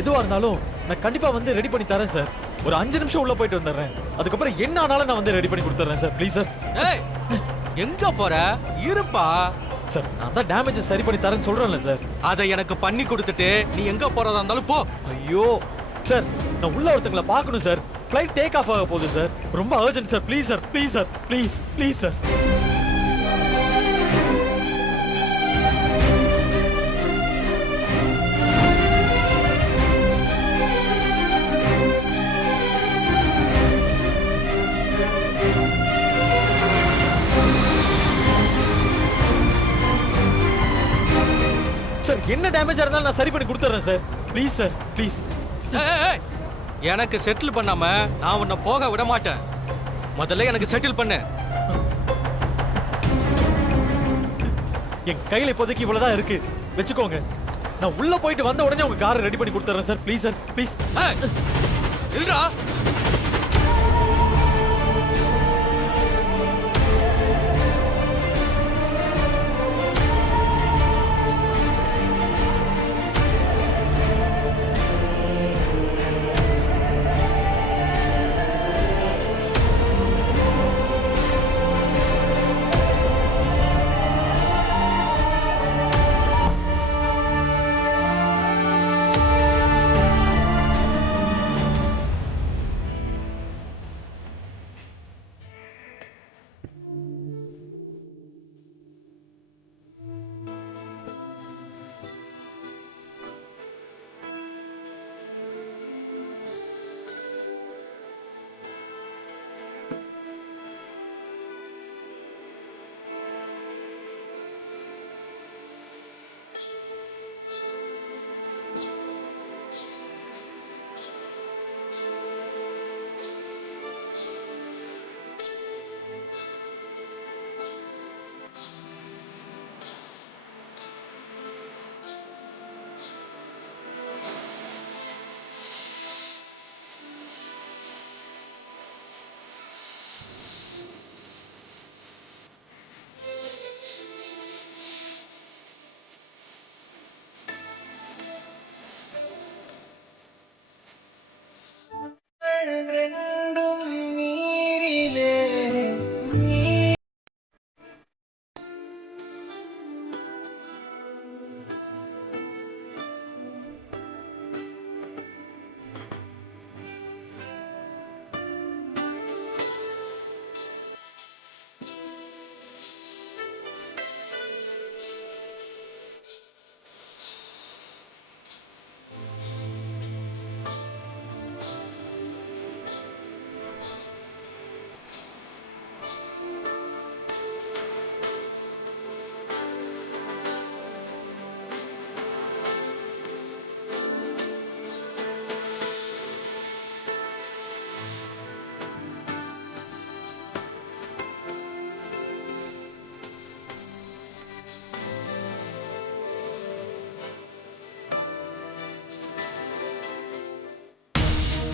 எதுவா இருந்தாலும் நான் கண்டிப்பா வந்து ரெடி பண்ணி தரேன் சார். ஒரு 5 நிமிஷம் உள்ள போயிட்டு வந்துடுறேன். அதுக்கப்புறம் என்ன ஆனாலும் நான் வந்து ரெடி பண்ணி கொடுத்துறேன் சார். Please sir. ஏய் எங்க போற? இருப்பா. சார் நான் தான் டேமேஜ் சரி பண்ணி தரேன்னு சொல்றேன்ல சார். அதை எனக்கு பண்ணி கொடுத்துட்டு நீ எங்க போறதா இருந்தாலும் போ. ஐயோ சார், நான் உள்ள ஒருத்தங்கள பார்க்கணும் சார். ஃளைட் டேக் ஆஃப் ஆக போகுது சார். ரொம்ப urgent sir. Please sir, please sir, please please sir. Sir என்ன டேமேஜா இருந்தாலும் நான் சரி பண்ணி கொடுத்துறேன் சார். Please sir, please. ஏய், எனக்கு செட்டில் பண்ணாம நான் உன்னை போக விட மாட்டேன். முதல்ல எனக்கு செட்டில் பண்ணு. என் கையில இப்போதைக்கு இவ்வளவுதான் இருக்கு, வச்சுக்கோங்க. நான் உள்ள போயிட்டு வந்த உடனே உங்க காரை ரெடி பண்ணி கொடுத்துறேன் சார். Please sir, please. இல்லடா.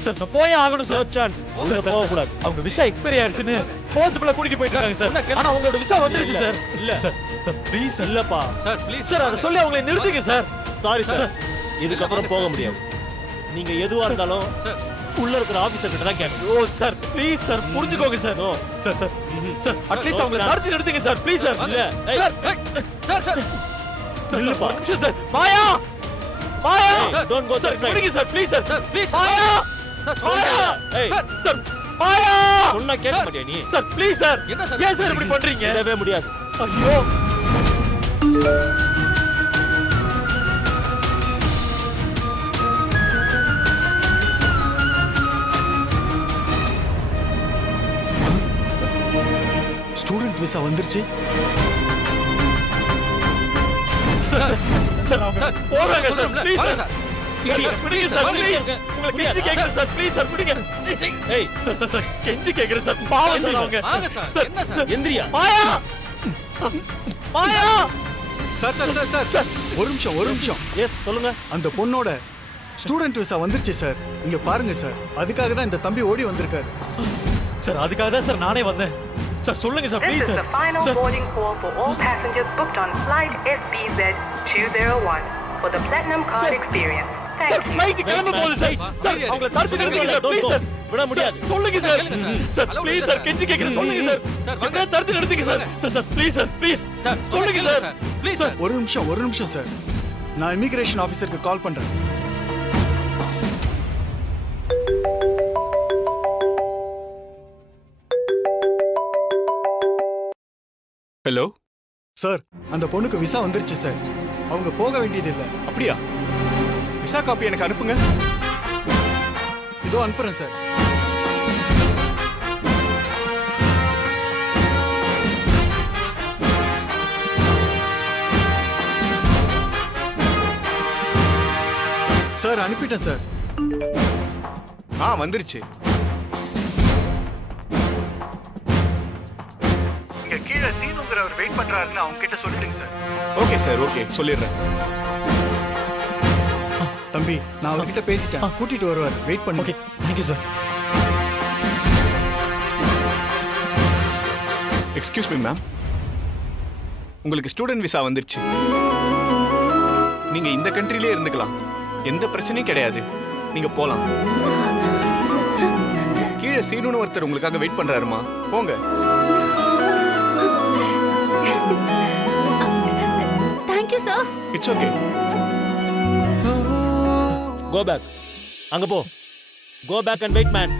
சார் நான் போயே ஆகணும் சார். சான்ஸ் உள்ள போக கூடாது. அவங்க விசா எக்ஸ்பைரி ஆயிருச்சுன்னு ஹாஸ்பிடல்ல கூட்டிட்டு போயிட்டாங்க சார். ஆனா அவங்களோட விசா வந்துருச்சு சார். இல்ல சார் ப்ளீஸ் இல்லப்பா சார், ப்ளீஸ் சார். அத சொல்லி அவங்களை நிறுத்துங்க சார். சாரி சார், இதுக்கப்புறம் போக முடியாது. நீங்க எதுவா இருந்தாலும் உள்ள இருக்கிற ஆபீசர் கிட்ட தான் கேட்கணும். ஓ சார் ப்ளீஸ் சார், புரிஞ்சுக்கோங்க sir. Sir sir sir at least அவங்களை தடுத்து நிறுத்துங்க சார். Please sir. இல்ல சார் சார் சார் இல்லப்பா. ஒரு நிமிஷம் sir. Maya Maya don't go sir. விடுங்க sir. Please sir. Sir please Maya Maya ஏய் சார் மாயா சொன்னா கேட்க மாட்டியா நீ? Sir please sir. என்ன சார்? ஏன் சார் இப்படி பண்றீங்க? விடவே முடியாது. ஐயோ ஸ்டூடண்ட் விசா வந்துருச்சு. சார் சார் அவங்க சார், போறாங்க சார். ப்ளீஸ் வாங்க சார். சார். விடுங்க சார். ப்ளீஸ் உங்களுக்கு கெஞ்சி கேக்குறேன் சார். ப்ளீஸ் சார் விடுங்க. ஏய் சார் சார் சார் கெஞ்சி கேக்குறேன் சார். பாவம் சார் அவங்க. வாங்க சார். என்ன சார்? எந்திரியா. Maya Maya sir sir sir sir sir ஒரு நிமிஷம். எஸ் சொல்லுங்க. அந்த பொண்ணோட ஸ்டூடண்ட் விசா வந்துருச்சு சார். இங்க பாருங்க சார், அதுக்காக தான் இந்த தம்பி ஓடி வந்திருக்காரு. சார் அதுக்காக தான் சார் நானே வந்தேன். சார் சொல்லுங்க sir. This please is sir. the final boarding call for all passengers booked on flight SBZ 201 for the Platinum Card experience. Sir flight கிளம்ப போகுது சார் சார் அவங்கள தடுத்து நிறுத்துங்க சார் ப்ளீஸ் சார் விட முடியாது. சொல்லுங்க சார் கேளுங்க சார். சார் Allow ப்ளீஸ் பண்ணுங்க சார் சார். கெஞ்சி கேக்குறேன் சொல்லுங்க சார் சார், வாங்க. வாங்க தடுத்து நிறுத்துங்க sir sir please sir please sir சொல்லுங்க சார் ப்ளீஸ் சார். ஒரு நிமிஷம் சார். நான் இமிகிரேஷன் ஆஃபீஸருக்கு கால் பண்றேன். ஹலோ சார் அந்த பொண்ணுக்கு விசா வந்துருச்சு சார். அவங்க போக வேண்டியது இல்லை. அப்படியா? விசா காப்பி எனக்கு அனுப்புங்க. இதோ அனுப்புறேன் சார். சார் அனுப்பிட்டேன் சார். வந்துருச்சு. இங்க கீழே சீனுங்கிறவர் வெயிட் பண்றாருன்னு அவங்க கிட்ட சொல்லிடுங்க சார். ஓகே சார், ஓகே சொல்லிடுறேன். தம்பி நான் அவர்கிட்ட பேசிட்டேன். கூட்டிட்டு வருவார். வெயிட் பண்ணுங்க. Okay thank you sir. Excuse me ma'am, உங்களுக்கு ஸ்டூடெண்ட் விசா வந்துருச்சு. நீங்க இந்த கண்ட்ரிலே இருந்துக்கலாம், எந்த பிரச்சனையும் கிடையாது. நீங்க போலாம். கீழே சீனுன்னு ஒருத்தர் உங்களுக்காக வெயிட் பண்றாருமா, போங்க. Thank you sir. It's okay. Go back. அங்க போ. Go back and wait man.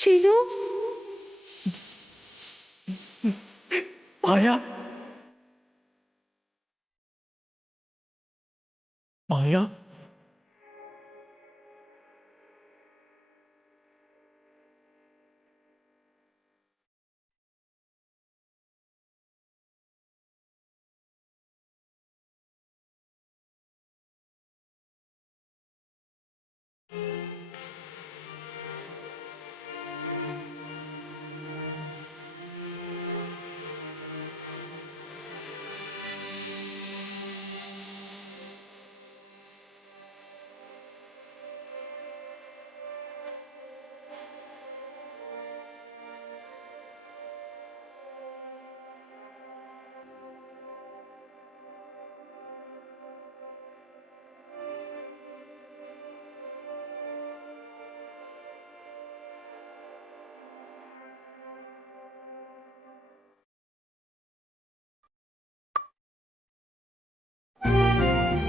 Seenu Maya Maya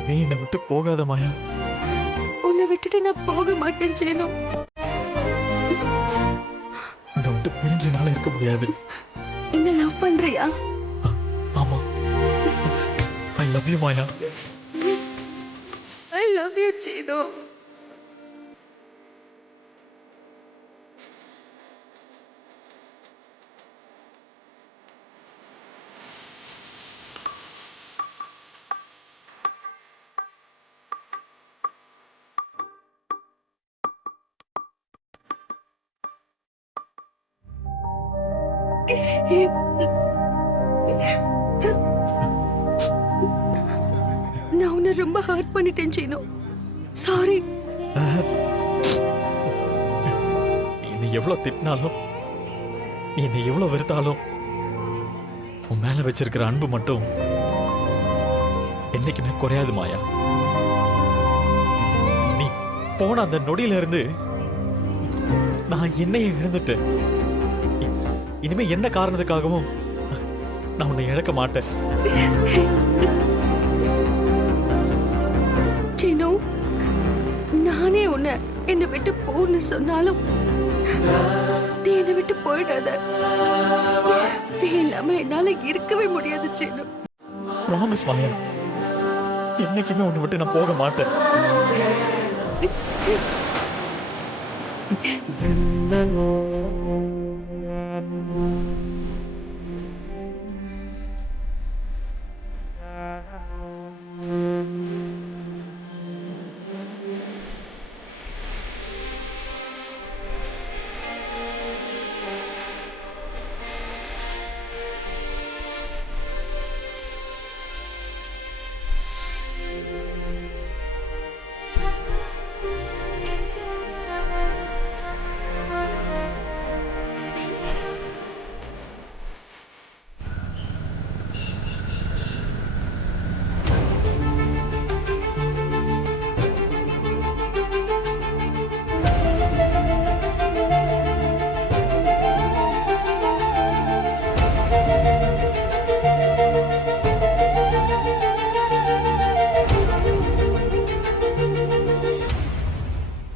நீ என்னை விட்டு போகாத மாயா. உன்னை விட்டுட்டு நான் போக மாட்டேன் சீனு. உன்னை விட்டு பிரிஞ்சனால இருக்க முடியாது. என்ன லவ் பண்றியா? ஆமா, I love you Maya. I love you Seenu. நான் உன்னை ரொம்ப ஹர்ட் பண்ணிட்டேன் சீனு. சாரி. நீ என்னை எவ்வளவு திட்டினாலும், நீ என்னை எவ்வளவு வெறுத்தாலும், உன் மேல வச்சிருக்கிற அன்பு மட்டும் என்னைக்குமே குறையாது மாயா. நீ போன அந்த நொடியில இருந்து நான் என்னையே இழந்துட்டேன். இனிமே எந்த காரணத்துக்காகவும் நான் உன்னை இழக்க மாட்டேன். சீனு, நானே உன்னை என்னை விட்டு போன்னு சொன்னாலும் நீ என்னை விட்டு போயிடாத. நீ இல்லாம என்னால இருக்கவே முடியாது சீனு. ப்ராமிஸ் மாயா, என்னைக்குமே உன்னை விட்டு நான் போக மாட்டேன்.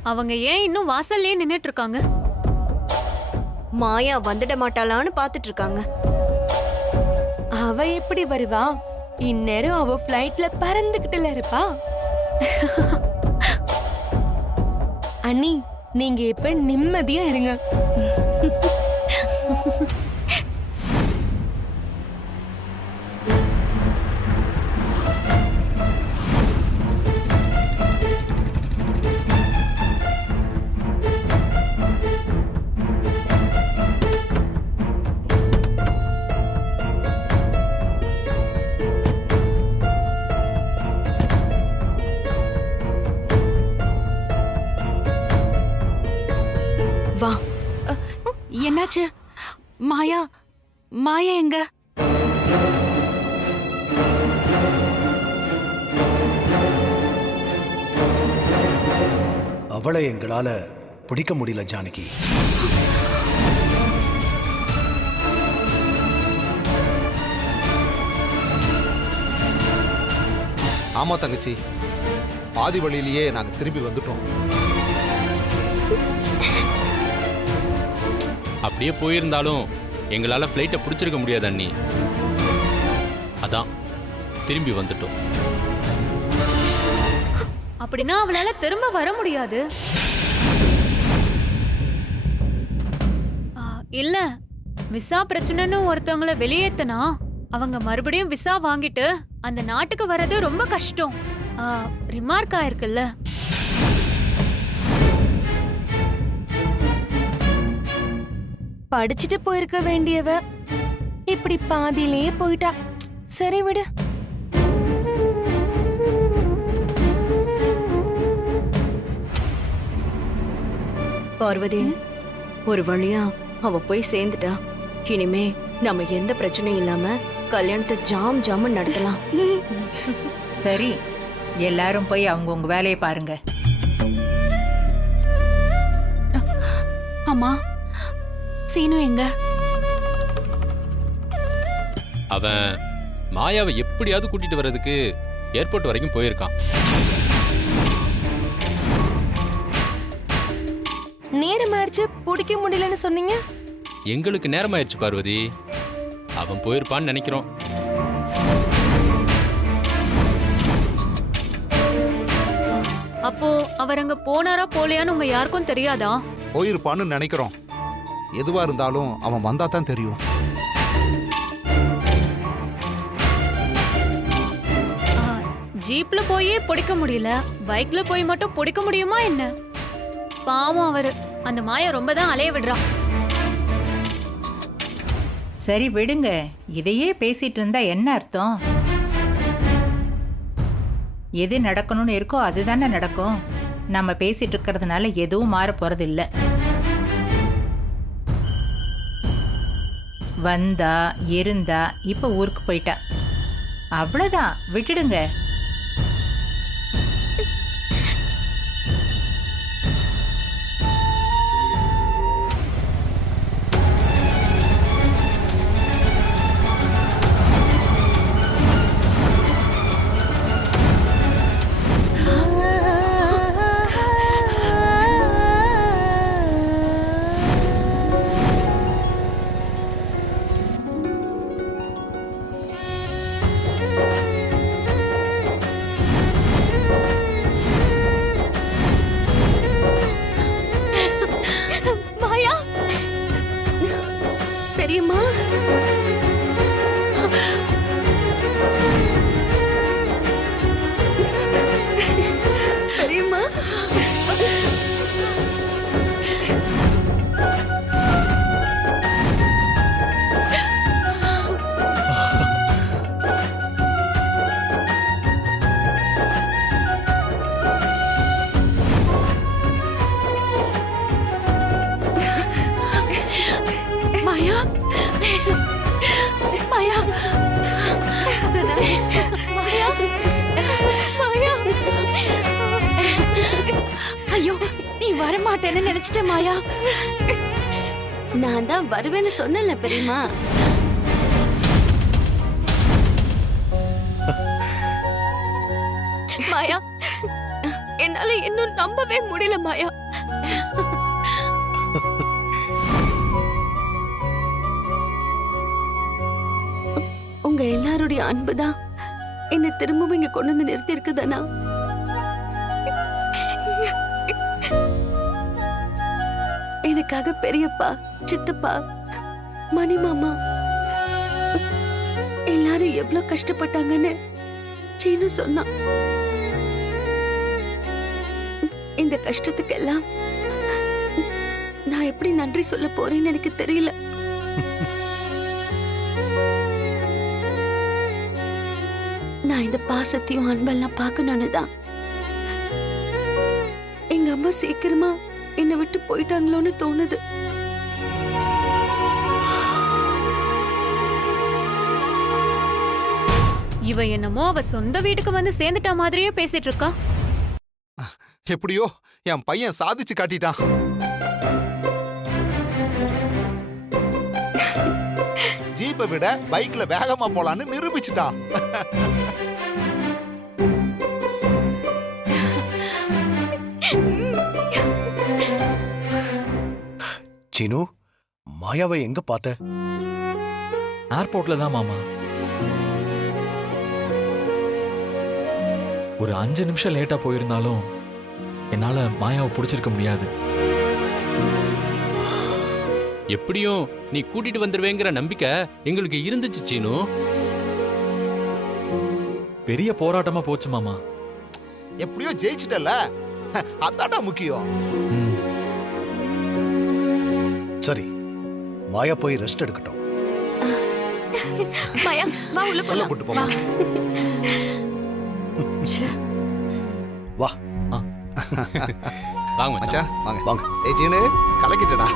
அவங்க ஏன் இன்னும் வாசல்லே நின்னுட்டு இருக்காங்க? மாயா வந்துட மாட்டாளான்னு பாத்துட்டு இருக்காங்க. அவ எப்படி வருவா? இந்நேரம் அவ ஃப்ளைட்ல பறந்துகிட்டுல இருப்பா. அண்ணி, நீங்க இப்ப நிம்மதியா இருங்க. வா. என்னாச்சு? மாயா மாயா எங்க? அவளை எங்களால பிடிக்க முடியல ஜானகி. ஆமா தங்கச்சி, பாதி வழியிலேயே நாங்க திரும்பி வந்துட்டோம். அப்படியே போயிருந்தாலும் எங்களால ஃப்ளைட்டை பிடிச்சிருக்க முடியாது அண்ணி. அதான் திரும்பி வந்துட்டோம். அப்படின்னா அவளால திரும்ப வர முடியாது. இல்ல, விசா பிரச்சனைன்னு ஒருத்தவங்கள வெளியேத்தனா அவங்க மறுபடியும் விசா வாங்கிட்டு அந்த நாட்டுக்கு வர்றது ரொம்ப கஷ்டம். ரிமார்க் ஆயிருக்குல்ல. படிச்சுட்டு போயிருக்க வேண்டியவ இப்படி பாதியிலேயே போயிட்டா. சரி விடு. பார்வதி, ஒரு வழியா அவ போய் சேர்ந்துட்டா. இனிமே நம்ம எந்த பிரச்சனையும் இல்லாம கல்யாணத்தை ஜாம் ஜாம நடத்தலாம். சரி, எல்லாரும் போய் அவங்கவுங்க வேலையை பாருங்க. அம்மா, சீனு எங்க? அவன் மாயாவை எப்படியாவது கூட்டிட்டு வர்றதுக்கு ஏர்போர்ட் வரைக்கும் போயிருக்கான். நேரம் ஆயிடுச்சு, பிடிக்க முடியலன்னு சொன்னீங்க. எங்களுக்கு நேரமாயிருச்சு பார்வதி. அவன் போயிருப்பான்னு நினைக்கிறோம். அப்போ அவர் அங்க போனாரா போலையான்னு உங்க யாருக்கும் தெரியாதா? போயிருப்பான்னு நினைக்கிறோம். எதுவா இருந்தாலும் அவன் வந்தா தான் தெரியும். ஜீப்ல போயே பிடிக்க முடியல, பைக்ல போய் மட்டும் பிடிக்க முடியுமா என்ன? பாவம் அவரு. அந்த மாயா ரொம்ப தான் அலைய விடுறா. சரி விடுங்க, இதையே பேசிட்டு இருந்தா என்ன அர்த்தம்? எது நடக்கணும்னு இருக்கோ அதுதானே நடக்கும். நம்ம பேசிட்டு இருக்கிறதுனால எதுவும் மாற போறது இல்ல. வந்தா இருந்தா இப்ப ஊருக்கு போயிட்டா, அவ்வளவுதான், விட்டுடுங்க. வரமாட்டேன்னு நினைச்சிட்டேன் மாயா. நான் தான் வருவேன்னு சொன்னல பெரியம்மா. மாயா, என்னால இன்னும் நம்பவே முடியல மாயா. உங்க எல்லாருடைய அன்புதான் என்ன திரும்பவும் இங்க கொண்டு வந்து நிறுத்தி இருக்குதானா? எனக்காக பெரியப்பா, சித்தப்பா, மணி மாமா எல்லாரும் எவ்வளவு கஷ்டப்பட்டாங்கன்னு சீனு சொன்னா. இந்த கஷ்டத்துக்கெல்லாம் நான் எப்படி நன்றி சொல்ல போறேன்னு எனக்கு தெரியல. நான் இந்த பாசத்தையும் அன்பெல்லாம் பார்க்கணும்னு தான். எங்க அம்மா சீக்கிரமா என்னை விட்டு போயிட்டாங்களோன்னு தோணுது. இவ என்னமோ அவ சொந்த வீட்டுக்கு வந்து சேர்ந்துட்ட மாதிரியே பேசிட்டு இருக்கா. எப்படியோ என் பையன் சாதிச்சு காட்டிட்டான். ஜீப்பை விட பைக்ல வேகமா போலான்னு நிரூபிச்சுட்டான். சீனு, மாயாவை எங்க பார்த்த? ஏர்போர்ட்ல தான் மாமா. ஒரு 5 நிமிஷம் லேட்டா போயிருந்தாலும் என்னால மாயாவை பிடிச்சிருக்க முடியாது. எப்படியும் நீ கூட்டிட்டு வந்துருவேங்கிற நம்பிக்கை எங்களுக்கு இருந்துச்சு சீனு. பெரிய போராட்டமா போச்சு மாமா. எப்படியோ ஜெயிச்சிட்டல, அதான்டா முக்கியம். சரி, மாயா போய் ரெஸ்ட் எடுக்கட்டும். மாயா, வா உள்ள உள்ள கூட்டு போமா. வா. வாங்க மச்சான், வாங்க வாங்க. ஏய் சீனு, கலக்கிட்டடா.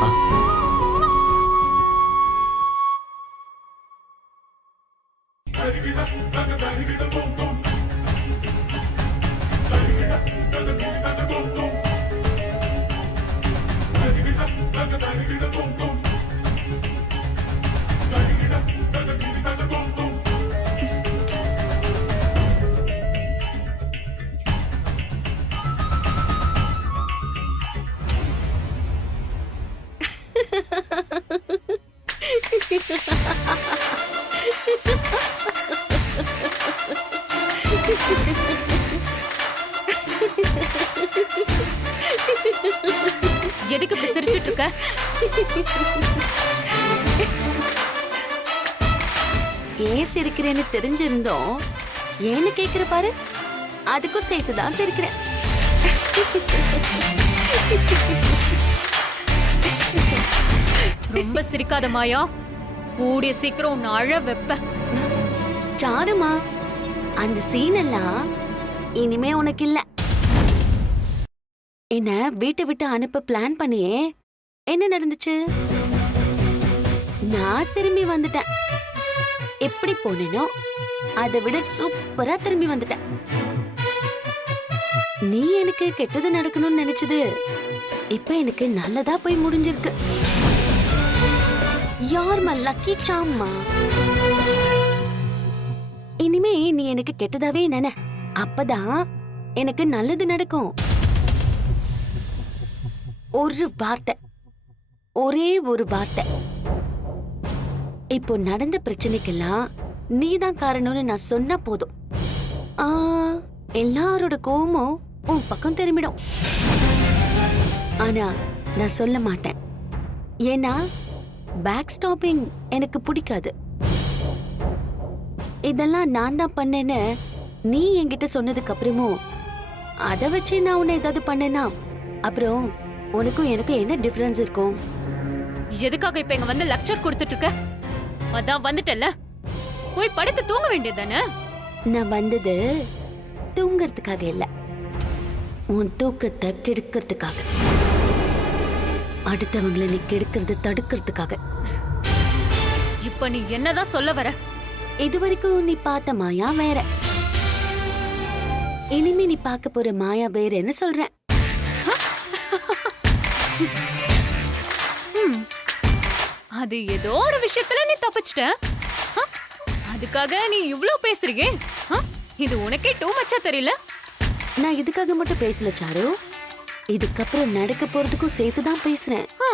எதுக்கு இப்படி சிரிச்சிட்டு இருக்க? ஏன் சிரிக்கிறேன்னு தெரிஞ்சிருந்தோம் ஏன்னு கேக்குற பாரு. அதுக்கும் சேர்த்துதான் சிரிக்கிறேன். ரொம்ப சிரிக்காத மாயா. கூடிய சீக்கிரம் உன்னை அழ வைப்ப. சாருமா, அந்த சீன் எல்லாம் இனிமே உனக்கு இல்ல. என்ன வீட்டை விட்டு அனுப்ப பிளான் பண்ணியே, என்ன நடந்துச்சு? நான் திரும்பி வந்துட்டேன். எப்படி போனேனோ அதை விட சூப்பரா திரும்பி வந்துட்டேன். நீ எனக்கு கெட்டது நடக்கணும்னு நினைச்சது இப்ப எனக்கு நல்லதா போய் முடிஞ்சிருக்கு. யார்மா லக்கி சாம்மா. இனிமே நீ எனக்கு கெட்டதாவே நினை, அப்பதான் எனக்கு நல்லது நடக்கும். ஒரு வார்த்தை, ஒரே ஒரு வார்த்தை. இப்போ நடந்த பிரச்சனைக்கெல்லாம் நீதான் காரணம்னு நான் சொன்ன போதும் எல்லாரோட கோவமும் உன் பக்கம் திரும்பிடும். ஆனா நான் சொல்ல மாட்டேன். ஏன்னா பேக் ஸ்டாப்பிங் எனக்கு பிடிக்காது. இதெல்லாம் நான் தான் பண்ணேன்னு நீ என்கிட்ட சொன்னதுக்கு அப்புறமும் அதை வச்சு நான் உன்னை ஏதாவது பண்ணேன்னா அப்புறம் உனக்கும் எனக்கும் என்ன டிஃபரன்ஸ் இருக்கும்? எதுக்காக இப்ப இங்க வந்து லெக்சர் கொடுத்துட்டு இருக்க? அதான் வந்துட்டல, போய் படுத்து தூங்க வேண்டியதானே. நான் வந்தது தூங்கறதுக்காக இல்ல, உன் தூக்கத்தை கெடுக்கிறதுக்காக. அடுத்தவங்களை நீ கெடுக்கிறது தடுக்கிறதுக்காக. இப்ப நீ என்னதான் சொல்ல வர? இதுவரைக்கும் நீ பார்த்த மாயா வேற, இனிமே நீ பார்க்க போற மாயா வேறன்னு சொல்றேன். அது ஏதோ ஒரு விஷயத்துல நீ தப்பிச்சிட்ட. ஆ? அதுக்காக நீ இவ்ளோ பேசுறியே? ஆ? இது உனக்கே டூ மச்சா தெரியல? நான் இதுக்காக மட்டும் பேசல சாரு. இதுக்கப்புறம் நடக்க போறதுக்கும் சேர்த்து தான் பேசுறேன். ஆ.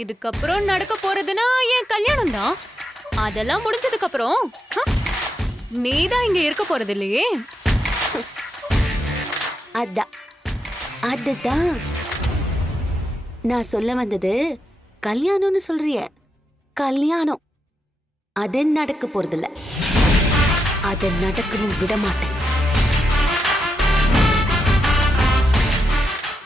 இதுக்கப்புறம் நடக்க போறதுன்னா என் கல்யாணம் தான். அதெல்லாம் முடிஞ்சதுக்கு அப்புறம் நீ தான் இங்க இருக்க போறது இல்லையே. அதுதான் நான் சொல்ல வந்தது. கல்யாணம்னு சொல்றிய, கல்யாணம் அது நடக்க போறதில்ல. அதை நடக்கவும் விட மாட்டேன்.